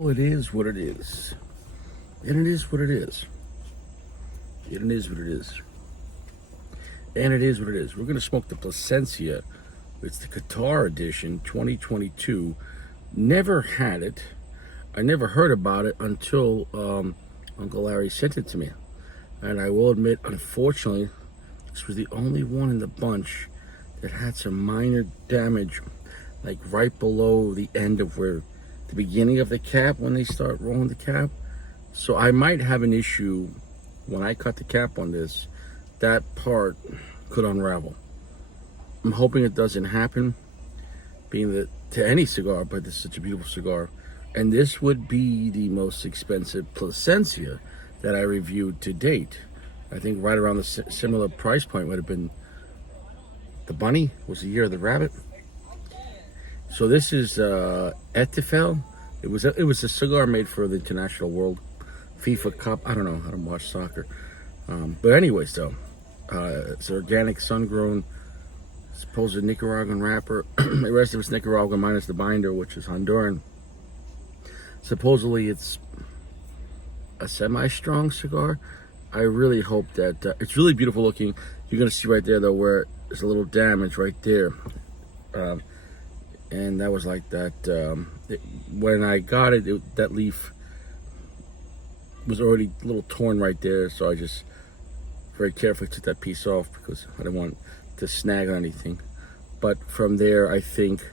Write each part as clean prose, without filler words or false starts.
Well, it is what it is. And it is what it is. And it is what it is. And it is what it is. We're going to smoke the Plasencia. It's the Qatar edition 2022. Never had it. I never heard about it until Uncle Larry sent it to me. And I will admit, unfortunately, this was the only one in the bunch that had some minor damage, like right below the end of where the beginning of the cap, when they start rolling the cap. So I might have an issue when I cut the cap on this. That part could unravel. I'm hoping it doesn't happen, being that to any cigar, but this is such a beautiful cigar. And this would be the most expensive Plasencia that I reviewed to date. I think right around the similar price point would have been the Bunny, was the year of the rabbit. So this is Etifel. It was a cigar made for the International World FIFA Cup. I don't know how to watch soccer. But anyways, though, it's organic, sun-grown, supposed Nicaraguan wrapper. The rest of it's Nicaraguan minus the binder, which is Honduran. Supposedly it's a semi-strong cigar. I really hope that it's really beautiful looking. You're going to see right there, though, where there's a little damage right there. And that was like that. When I got it, that leaf was already a little torn right there. So I just very carefully took that piece off because I didn't want to snag on anything. But from there, I think,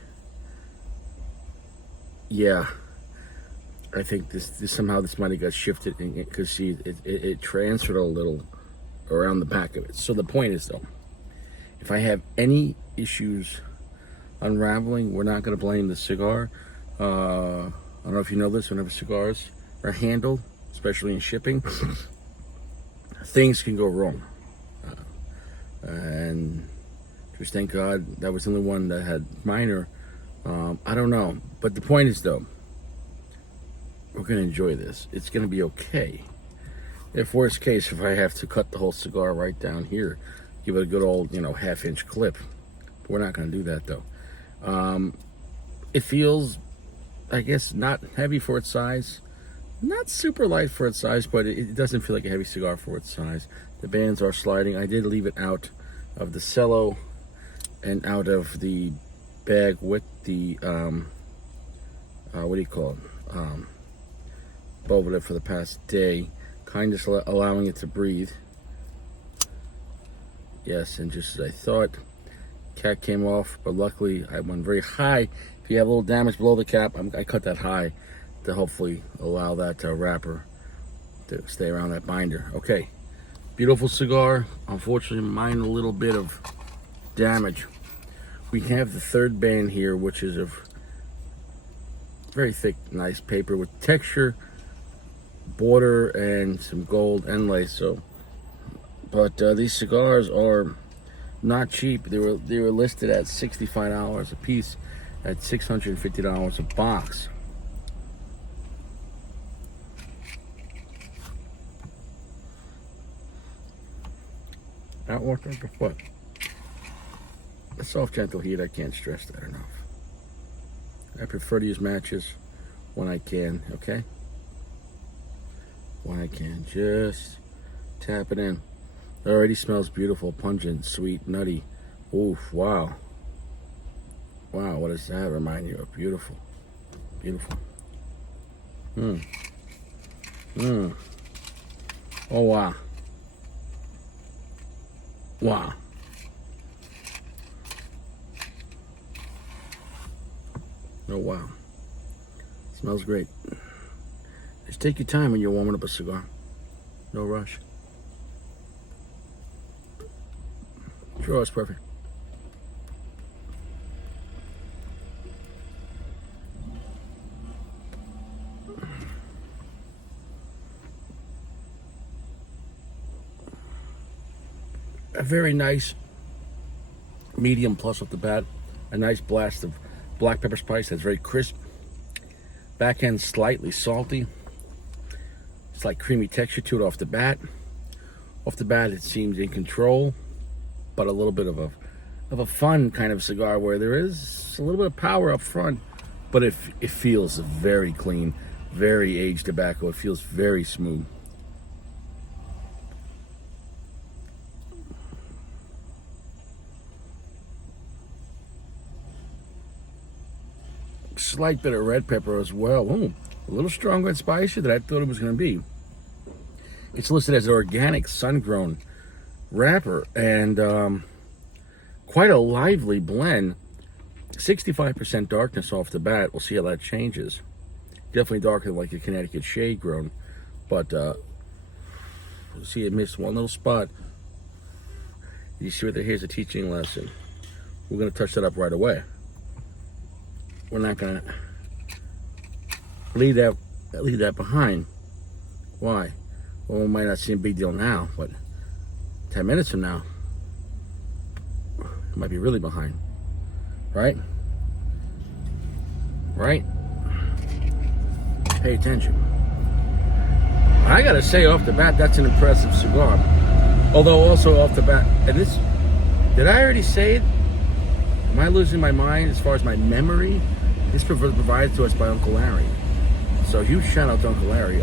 yeah, I think this somehow this might have got shifted because see, it transferred a little around the back of it. So the point is, though, if I have any issues unraveling, we're not going to blame the cigar. I don't know if you know this, whenever cigars are handled, especially in shipping, things can go wrong. And just thank God that was the only one that had minor. I don't know. But the point is, though, we're going to enjoy this. It's going to be okay. If worst case, if I have to cut the whole cigar right down here, give it a good old, half-inch clip. But we're not going to do that, though. It feels, I guess, not heavy for its size, not super light for its size, but it doesn't feel like a heavy cigar for its size. The bands are sliding. I did leave it out of the cello and out of the bag with the what do you call it, over there for the past day, kind of allowing it to breathe. Yes, and just as I thought, cap came off, but luckily I went very high. If you have a little damage below the cap, I cut that high to hopefully allow that wrapper to stay around that binder. Okay, beautiful cigar. Unfortunately, mine a little bit of damage. We have the third band here, which is of very thick, nice paper with texture, border, and some gold and lace. So, but these cigars are not cheap. They were listed at $65 a piece, at $650 a box. Not working the foot. A soft, gentle heat. I can't stress that enough. I prefer to use matches when I can. Okay. When I can, just tap it in. It already smells beautiful, pungent, sweet, nutty. Oof, wow. Wow, what does that remind you of? Beautiful. Beautiful. Oh, wow. Wow. Oh, wow. Smells great. Just take your time when you're warming up a cigar. No rush. Sure, it's perfect. A very nice medium plus off the bat. A nice blast of black pepper spice that's very crisp. Back end slightly salty. It's like creamy texture to it off the bat. Off the bat, it seems in control, but a little bit of a fun kind of cigar where there is a little bit of power up front, but it feels very clean, very aged tobacco. It feels very smooth. Slight bit of red pepper as well. Ooh, a little stronger and spicier than I thought it was going to be. It's listed as an organic sun-grown wrapper, and quite a lively blend. 65% darkness off the bat. We'll see how that changes. Definitely darker than like a Connecticut shade grown, but see, it missed one little spot. You see right there, here's a teaching lesson. We're going to touch that up right away. We're not going to leave that behind. Why? Well, we might not seem a big deal now, but 10 minutes from now, it might be really behind. Right? Right? Pay attention. I gotta say off the bat, that's an impressive cigar. Although also off the bat, and this, did I already say it? Am I losing my mind as far as my memory? This provided to us by Uncle Larry. So huge shout out to Uncle Larry.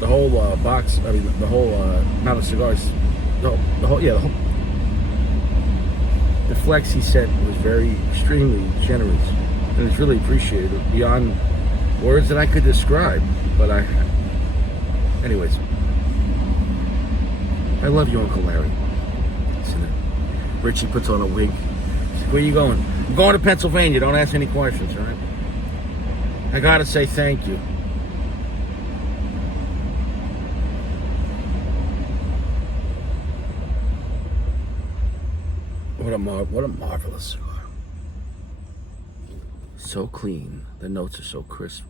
The whole box, I mean the whole amount of cigars, the flex he sent was very, extremely generous. And it's really appreciated beyond words that I could describe. But anyways, I love you, Uncle Larry. Richie puts on a wig. Where you going? I'm going to Pennsylvania. Don't ask any questions, all right? I gotta say thank you. What a marvelous cigar. So clean. The notes are so crisp.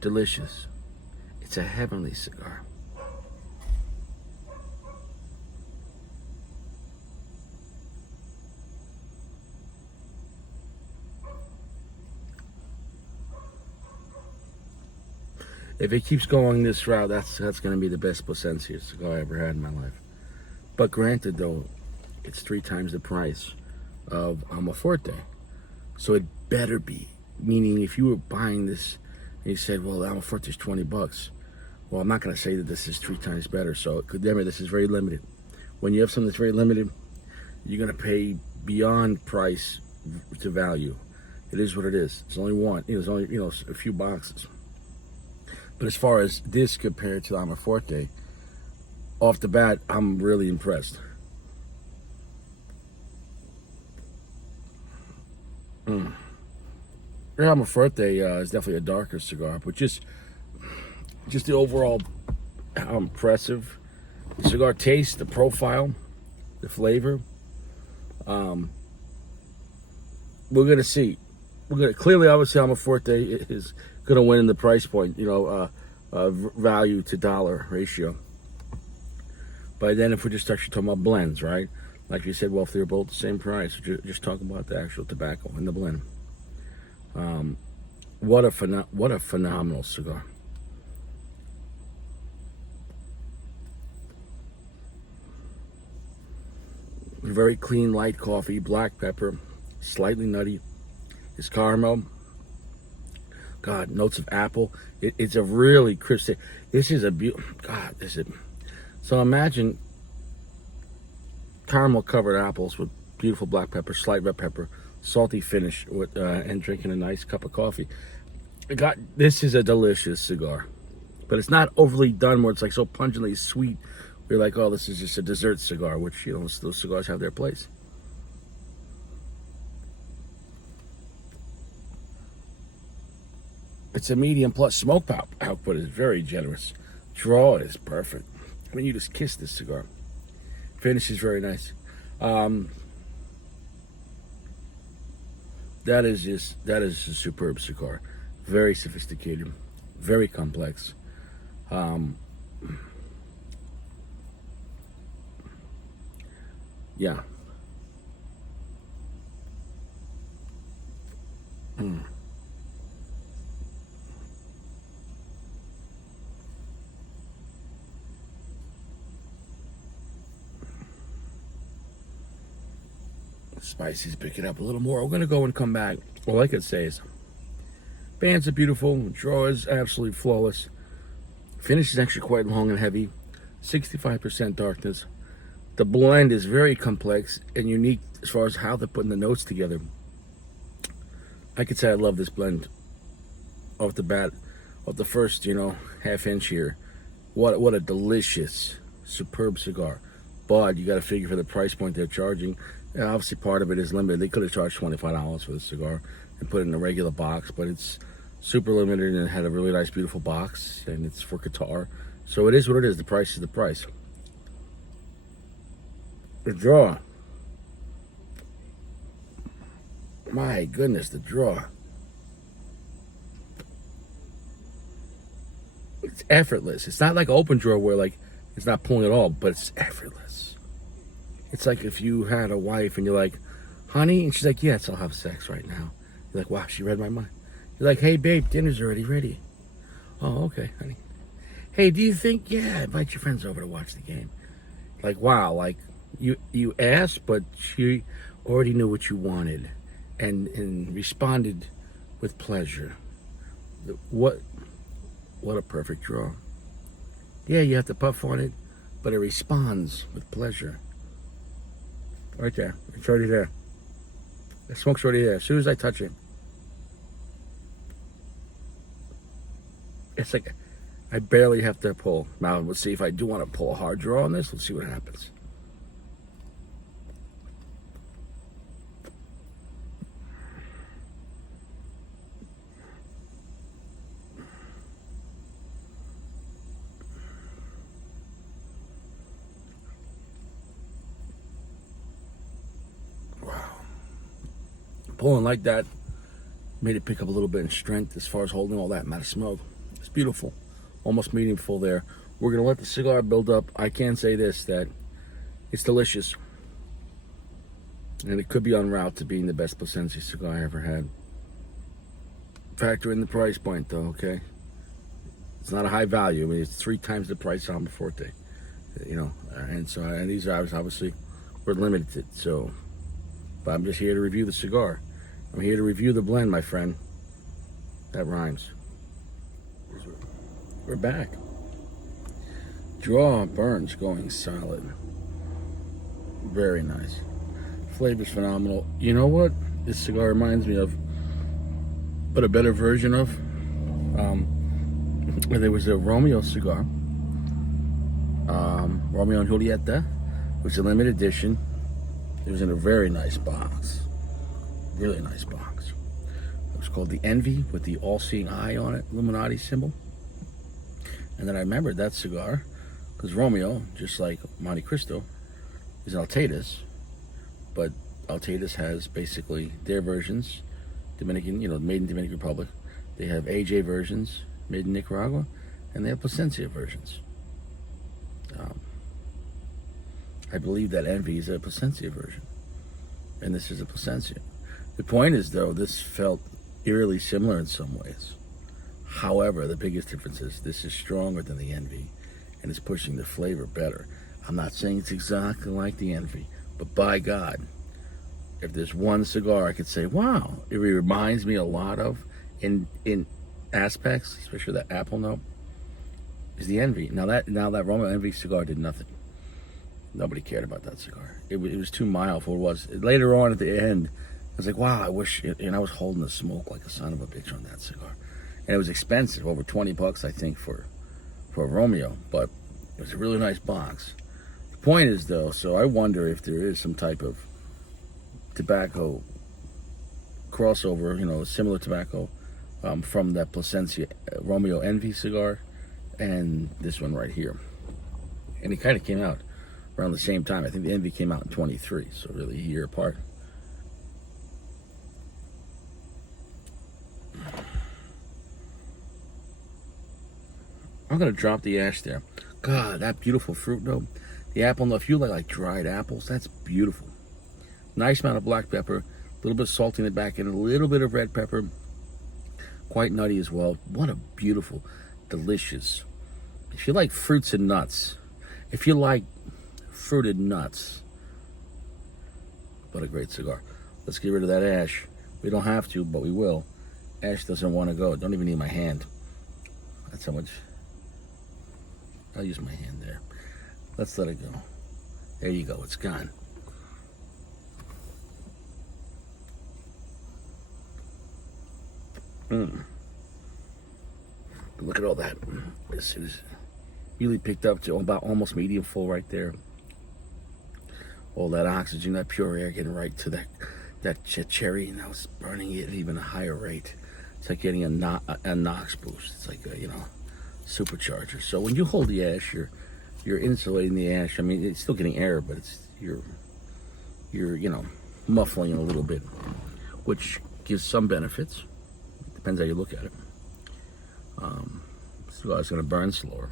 Delicious. It's a heavenly cigar. If it keeps going this route, that's going to be the best Plasencia cigar I ever had in my life. But granted, though, it's 3 times the price of Almaforte. So it better be. Meaning, if you were buying this and you said, well, Almaforte is $20. Well, I'm not going to say that this is 3 times better. So remember, this is very limited. When you have something that's very limited, you're going to pay beyond price to value. It is what it is. It's only one. It's only a few boxes. But as far as this compared to Almaforte, off the bat, I'm really impressed. Almaforte is definitely a darker cigar, but just the overall, how impressive the cigar tastes, the profile, the flavor. We're gonna see. Clearly, obviously, Almaforte is gonna win in the price point. Value to dollar ratio. But then, if we're just actually talking about blends, right? Like you said, well, if they're both the same price, just talking about the actual tobacco and the blend. What a phenomenal cigar. Very clean, light coffee, black pepper, slightly nutty. It's caramel. God, notes of apple. It's a really crisp. This is a beautiful. God, So imagine caramel covered apples with beautiful black pepper, slight red pepper, salty finish, with and drinking a nice cup of coffee. This is a delicious cigar, but it's not overly done where it's like so pungently sweet. You're like, oh, this is just a dessert cigar, which those cigars have their place. It's a medium plus smoke output is very generous. Draw is perfect. I mean, you just kiss this cigar. Finish is very nice. That is a superb cigar. Very sophisticated, very complex. Yeah. Spicy's picking up a little more. We're gonna go and come back all I could say is, bands are beautiful, draw is absolutely flawless. Finish is actually quite long and heavy, 65% darkness. The blend is very complex and unique as far as how they're putting the notes together. I could say I love this blend off the bat, off the first, half inch here. What a delicious, superb cigar. But you got to figure for the price point they're charging. Obviously, part of it is limited. They could have charged $25 for the cigar and put it in a regular box, but it's super limited and it had a really nice, beautiful box, and it's for Qatar. So it is what it is. The price is the price. The draw. My goodness, the draw. It's effortless. It's not like an open draw where like it's not pulling at all, but it's effortless. It's like if you had a wife and you're like, honey, and she's like, yes, I'll have sex right now. You're like, wow, she read my mind. You're like, hey, babe, dinner's already ready. Oh, okay, honey. Hey, do you think, yeah, invite your friends over to watch the game. Like, wow, like you asked, but she already knew what you wanted and responded with pleasure. What a perfect draw. Yeah, you have to puff on it, but it responds with pleasure. Right there. It's already there. The smoke's already there. As soon as I touch it, it's like I barely have to pull. Now, let's see if I do want to pull a hard draw on this. Let's see what happens. Pulling like that made it pick up a little bit in strength as far as holding all that amount of smoke. It's beautiful, almost medium full there. We're gonna let the cigar build up. I can say this, that it's delicious, and it could be en route to being the best Plasencia cigar I ever had. Factor in the price point though, okay? It's not a high value. I mean, it's 3 times the price on Forte, and these are obviously we're limited, so. But I'm just here to review the cigar. I'm here to review the blend, my friend. That rhymes. We're back. Draw burns going solid. Very nice. Flavor's phenomenal. You know what this cigar reminds me of? But a better version of? There was a Romeo cigar. Romeo and Julieta. It was a limited edition. It was in a very nice box. Really nice box. It was called the Envy with the all-seeing eye on it, Illuminati symbol. And then I remembered that cigar because Romeo, just like Monte Cristo, is Altadas. But Altadas has basically their versions, Dominican, made in Dominican Republic. They have AJ versions, made in Nicaragua, and they have Plasencia versions. I believe that Envy is a Plasencia version, and this is a Plasencia. The point is, though, this felt eerily similar in some ways. However, the biggest difference is this is stronger than the Envy, and it's pushing the flavor better. I'm not saying it's exactly like the Envy, but by God, if there's one cigar I could say, wow, it reminds me a lot of in aspects, especially that apple note, is the Envy. Now that Romeo Envy cigar did nothing. Nobody cared about that cigar. It was too mild for what it was. Later on at the end, I was like, wow, I wish, and I was holding the smoke like a son of a bitch on that cigar. And it was expensive, over $20, I think, for a Romeo, but it was a really nice box. The point is, though, so I wonder if there is some type of tobacco crossover, similar tobacco from that Plasencia Romeo Envy cigar and this one right here. And it kind of came out around the same time. I think the Envy came out in 23, so really a year apart. I'm gonna drop the ash there. God, that beautiful fruit note. The apple note, if you like dried apples, that's beautiful. Nice amount of black pepper, a little bit of salt in the back end, a little bit of red pepper. Quite nutty as well. What a beautiful, delicious. If you like fruits and nuts, if you like fruited nuts, what a great cigar. Let's get rid of that ash. We don't have to, but we will. Ash doesn't want to go. Don't even need my hand. That's how much. I'll use my hand there. Let's let it go. There you go. It's gone. Look at all that. This is really picked up to about almost medium full right there. All that oxygen, that pure air getting right to that cherry, and now it's burning it at even a higher rate. It's like getting a NOx boost. It's like a, supercharger. So when you hold the ash, you're insulating the ash. I mean, it's still getting air, but you're muffling it a little bit, which gives some benefits. Depends how you look at it. Cigar is going to burn slower.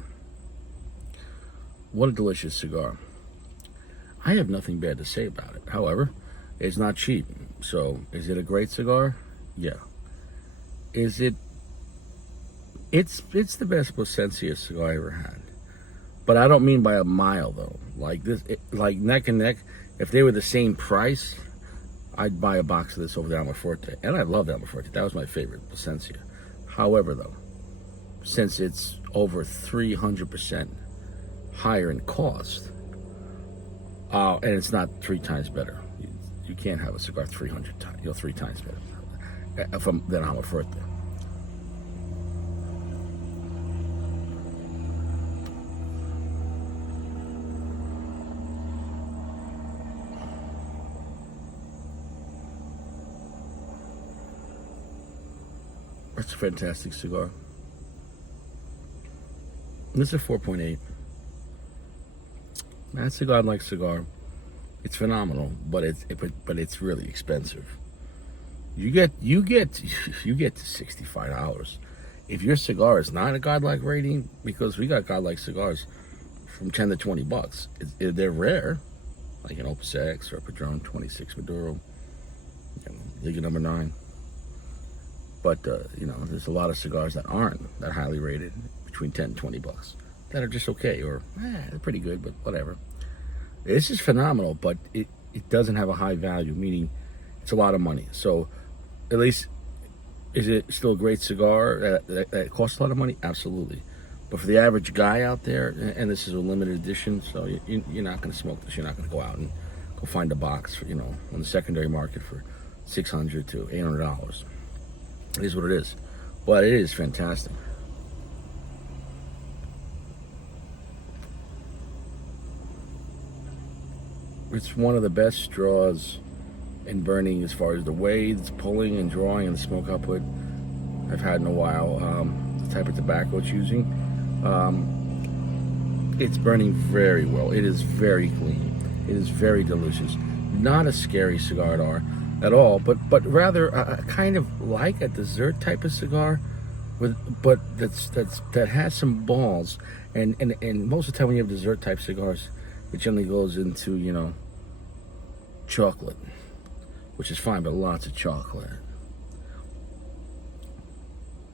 What a delicious cigar. I have nothing bad to say about it. However, it's not cheap. So, is it a great cigar? Yeah. Is it? It's the best Plasencia cigar I ever had. But I don't mean by a mile though. Like this, like neck and neck. If they were the same price, I'd buy a box of this over the Almaforte. And I love the Almaforte. That was my favorite Plasencia. However, though, since it's over 300% higher in cost, and it's not 3 times better. You can't have a cigar 300 times, 3 times better than Almaforte. It's a fantastic cigar. This is a 4.8. That's a godlike cigar. It's phenomenal, but it's really expensive. You get to $65 if your cigar is not a godlike rating, because we got godlike cigars from $10 to $20. They're rare, like an Opus X or a Padron 26 Maduro, Liga number 9. But there's a lot of cigars that aren't that highly rated, between $10 and $20, that are just okay, or they're pretty good, but whatever. This is phenomenal, but it doesn't have a high value, meaning it's a lot of money. So, at least, is it still a great cigar that costs a lot of money? Absolutely. But for the average guy out there, and this is a limited edition, so you're not going to smoke this. You're not going to go out and go find a box for, on the secondary market for $600 to $800. It is what it is. But it is fantastic. It's one of the best straws in burning as far as the way it's pulling and drawing and the smoke output I've had in a while. The type of tobacco it's using. It's burning very well. It is very clean. It is very delicious. Not a scary cigar at all, but rather kind of like a dessert type of cigar, but that has some balls. And most of the time when you have dessert type cigars, it generally goes into chocolate, which is fine, but lots of chocolate.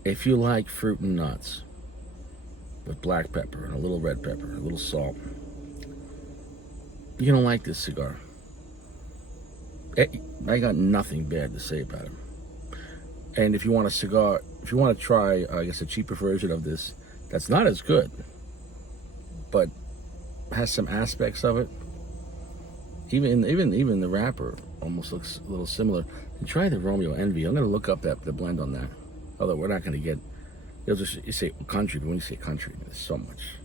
If you like fruit and nuts with black pepper and a little red pepper, a little salt, you're gonna like this cigar. I got nothing bad to say about it. And if you want a cigar, if you want to try, I guess, a cheaper version of this that's not as good, but has some aspects of it, even the wrapper almost looks a little similar, and try the Romeo Envy. I'm going to look up the blend on that. Although we're not going to get, you say country, but when you say country, there's so much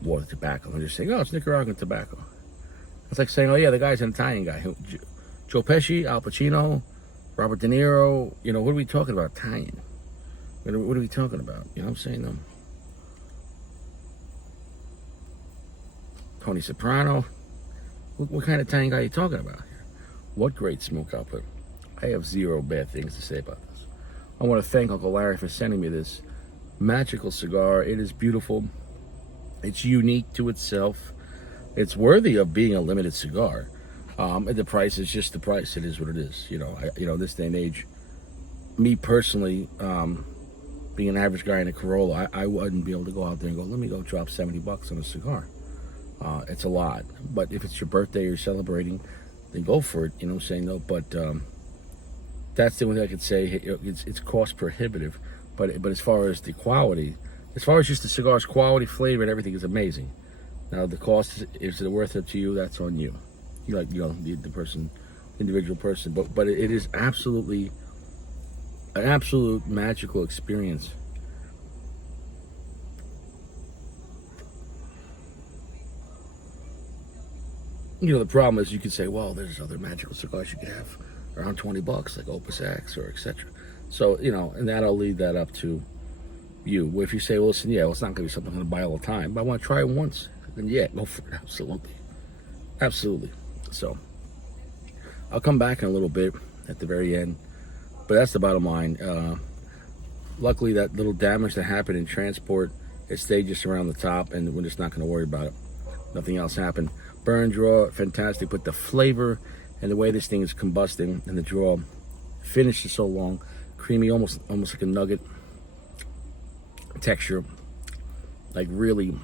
more tobacco. I'm just saying, oh, it's Nicaraguan tobacco. It's like saying, oh yeah, the guy's an Italian guy. Joe Pesci, Al Pacino, Robert De Niro, what are we talking about? Italian. What are we talking about? You know what I'm saying? Tony Soprano. What kind of Italian guy are you talking about here? What great smoke output. I have zero bad things to say about this. I want to thank Uncle Larry for sending me this magical cigar. It is beautiful. It's unique to itself. It's worthy of being a limited cigar. And the price is just the price. It is what it is. This day and age, me personally, being an average guy in a Corolla, I wouldn't be able to go out there and go, let me go drop $70 on a cigar. It's a lot. But if it's your birthday or you're celebrating, then go for it. You know what I'm saying? No, but That's the only thing I could say. It's cost prohibitive, but as far as the quality, as far as just the cigar's quality, flavor, and everything is amazing. Now the cost is it worth it to you? That's on you. You like the person, individual person. But it is absolutely an absolute magical experience. The problem is you could say, well, there's other magical cigars you could have around $20, like Opus X or etc. So, and that'll lead that up to you. If you say, well, listen, yeah, well, it's not going to be something I'm going to buy all the time, but I want to try it once, then yeah, go for it. Absolutely. Absolutely. So, I'll come back in a little bit at the very end, but that's the bottom line. Luckily, that little damage that happened in transport, it stayed just around the top, and we're just not going to worry about it. Nothing else happened. Burn draw, fantastic, but the flavor and the way this thing is combusting and the draw finish is so long, creamy, almost like a nugget texture, like really,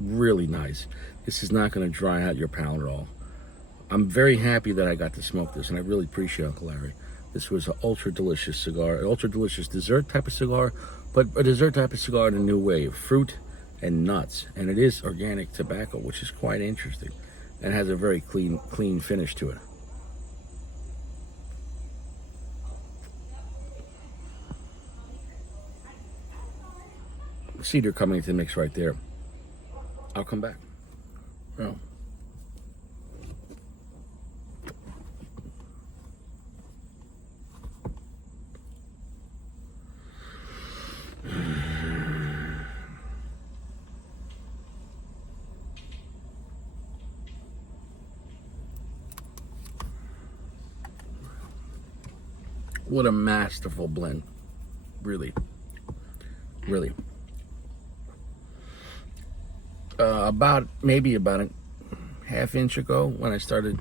really nice. This is not going to dry out your palate at all. I'm very happy that I got to smoke this, and I really appreciate Uncle Larry. This was an ultra delicious cigar, an ultra delicious dessert type of cigar, but a dessert type of cigar in a new way of fruit and nuts, and it is organic tobacco, which is quite interesting, and has a very clean finish to it. Cedar coming into the mix right there. I'll come back. Oh. What a masterful blend. Really. Really. Maybe about a half inch ago when I started,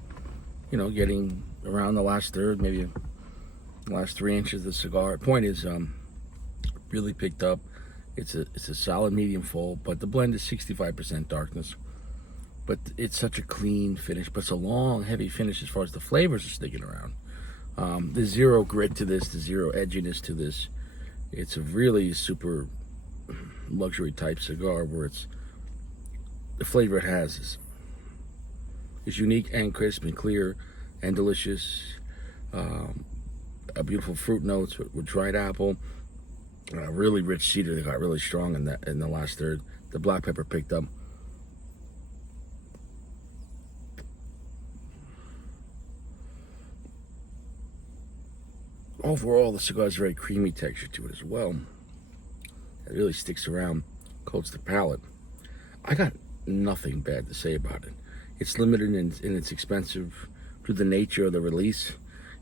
getting around the last third, maybe the last 3 inches of the cigar. Point is, really picked up. It's a solid medium full, but the blend is 65% darkness. But it's such a clean finish, but it's a long, heavy finish as far as the flavors are sticking around. There's zero grit to this, there's zero edginess to this. It's a really super luxury type cigar where the flavor it has is unique and crisp and clear and delicious. A beautiful fruit notes with dried apple, really rich cedar that got really strong in the last third. The black pepper picked up. Overall, the cigar has a very creamy texture to it as well. It really sticks around, coats the palate. I got nothing bad to say about it. It's limited and it's expensive through the nature of the release.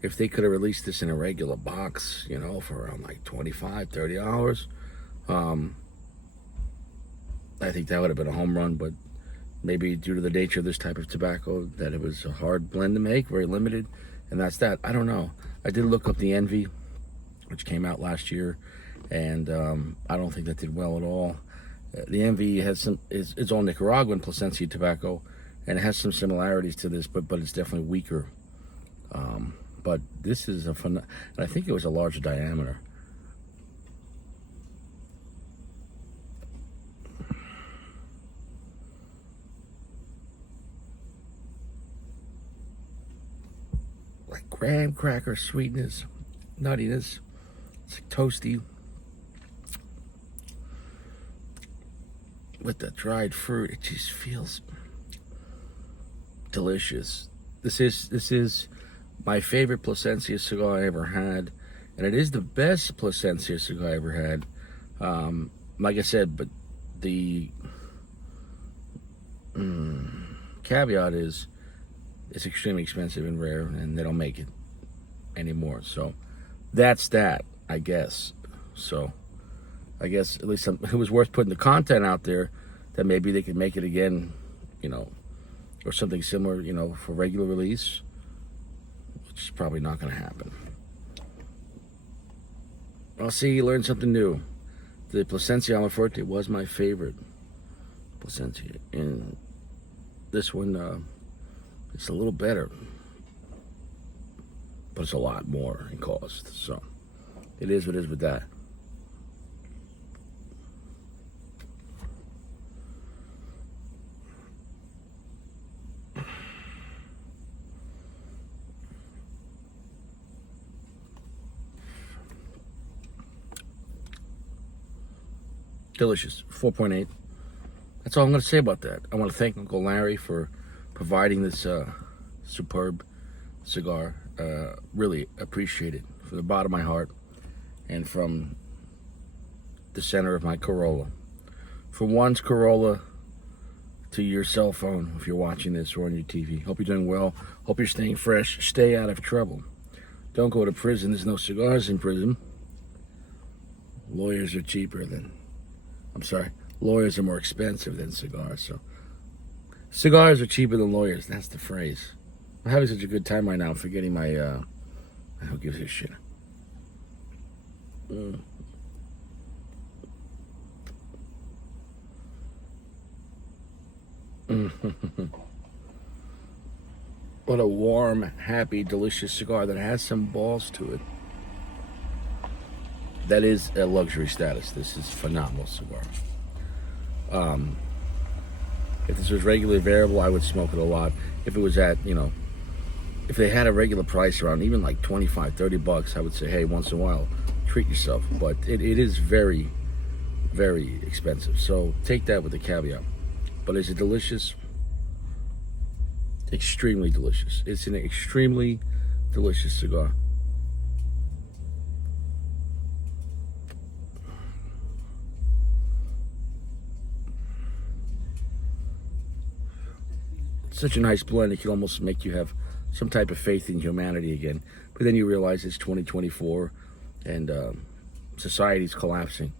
If they could have released this in a regular box, for around like $25, $30, I think that would have been a home run, but maybe due to the nature of this type of tobacco, that it was a hard blend to make, very limited, and that's that. I don't know. I did look up the Envy, which came out last year, and I don't think that did well at all. The Envy has it's all Nicaraguan Plasencia tobacco, and it has some similarities to this, but it's definitely weaker. But this is and I think it was a larger diameter. Like graham cracker sweetness, nuttiness. It's like toasty with the dried fruit. It just feels delicious. This is my favorite Plasencia cigar I ever had, and it is the best Plasencia cigar I ever had. Like I said, but the caveat is it's extremely expensive and rare, and they don't make it anymore. So that's that, I guess. So I guess at least it was worth putting the content out there that maybe they could make it again, or something similar, for regular release, which is probably not going to happen. I'll see you learned something new. The Plasencia Almafuerte was my favorite Plasencia, and this one, it's a little better. but it's a lot more in cost. So it is what it is with that. Delicious. 4.8. That's all I'm going to say about that. I want to thank Uncle Larry for providing this superb cigar. Really appreciate it from the bottom of my heart and from the center of my Corolla. From one's Corolla to your cell phone if you're watching this or on your TV. Hope you're doing well. Hope you're staying fresh. Stay out of trouble. Don't go to prison. There's no cigars in prison. Lawyers are cheaper than... lawyers are more expensive than cigars. So cigars are cheaper than lawyers. That's the phrase. I'm having such a good time right now. I'm forgetting my, who gives a shit? What a warm, happy, delicious cigar that has some balls to it. That is a luxury status. This is a phenomenal cigar. If this was regularly available, I would smoke it a lot. If it was at, if they had a regular price around even like 25, 30 bucks, I would say, hey, once in a while, treat yourself. But it is very, very expensive. So take that with a caveat. But is it delicious? Extremely delicious. It's an extremely delicious cigar. Such a nice blend. It can almost make you have some type of faith in humanity again. But then you realize it's 2024 and society's collapsing.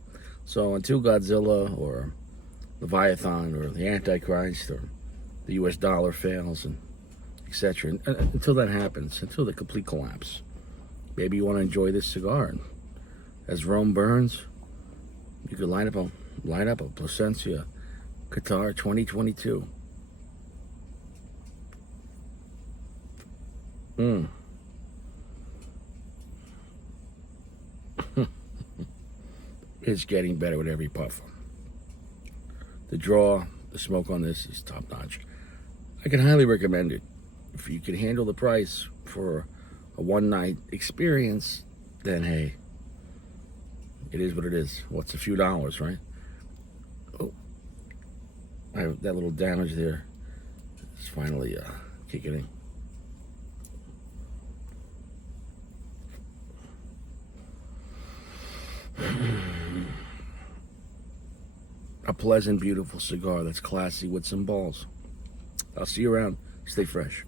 So until Godzilla or Leviathan or the Antichrist or the US dollar fails and etc. Until that happens, until the complete collapse, maybe you want to enjoy this cigar. And as Rome burns, you could line up a Plasencia Qatar 2022. It's getting better with every puff. The draw, the smoke on this is top notch. I can highly recommend it. If you can handle the price for a one-night experience, then hey, it is what it is. What's a few dollars, right? Oh, I have that little damage there. It's finally kicking in. A pleasant, beautiful cigar that's classy with some balls. I'll see you around. Stay fresh.